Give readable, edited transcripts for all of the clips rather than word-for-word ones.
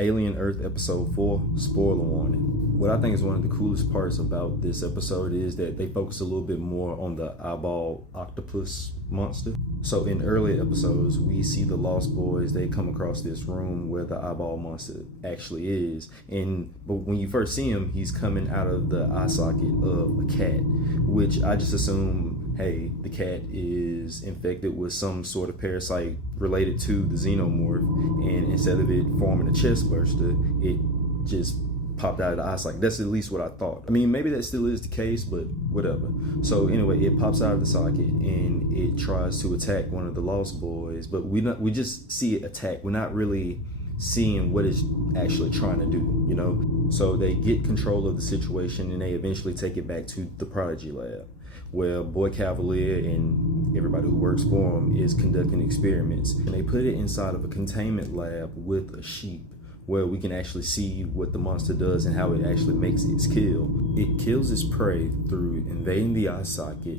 Alien Earth Episode 4, spoiler warning. What I think is one of the coolest parts about this episode is that they focus a little bit more on the eyeball octopus monster. So in earlier episodes, we see the Lost Boys, they come across this room where the eyeball monster actually is. But when you first see him, he's coming out of the eye socket of a cat, which I just assume, hey, the cat is infected with some sort of parasite related to the xenomorph, and instead of it forming a chest burster, it just popped out of the eye socket. That's at least what I thought. I mean, maybe that still is the case, but whatever. So anyway, it pops out of the socket and it tries to attack one of the Lost Boys, but we just see it attack. We're not really seeing what it's actually trying to do, you know? So they get control of the situation and they eventually take it back to the Prodigy lab, where Boy Cavalier and everybody who works for him is conducting experiments. And they put it inside of a containment lab with a sheep, where we can actually see what the monster does and how it actually makes its kill. It kills its prey through invading the eye socket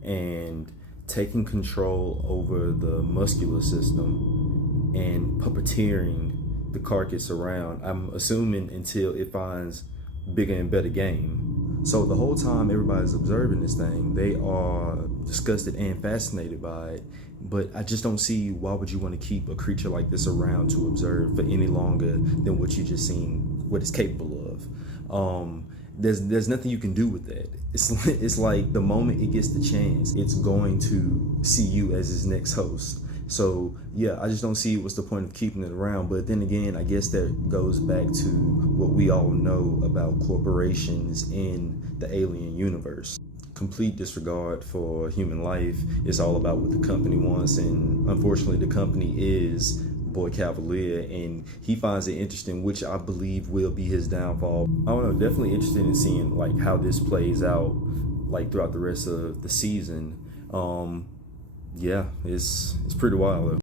and taking control over the muscular system and puppeteering the carcass around, I'm assuming, until it finds bigger and better game. So the whole time everybody's observing this thing, they are disgusted and fascinated by it. But I just don't see why would you want to keep a creature like this around to observe for any longer than what you just seen, what it's capable of. There's nothing you can do with that. It's like the moment it gets the chance, it's going to see you as its next host. So yeah, I just don't see what's the point of keeping it around. But then again, I guess that goes back to what we all know about corporations in the alien universe. Complete disregard for human life. It's all about what the company wants, and unfortunately the company is Boy Cavalier, and he finds it interesting, which I believe will be his downfall. I don't know, definitely interested in seeing like how this plays out like throughout the rest of the season. Yeah, it's pretty wild though.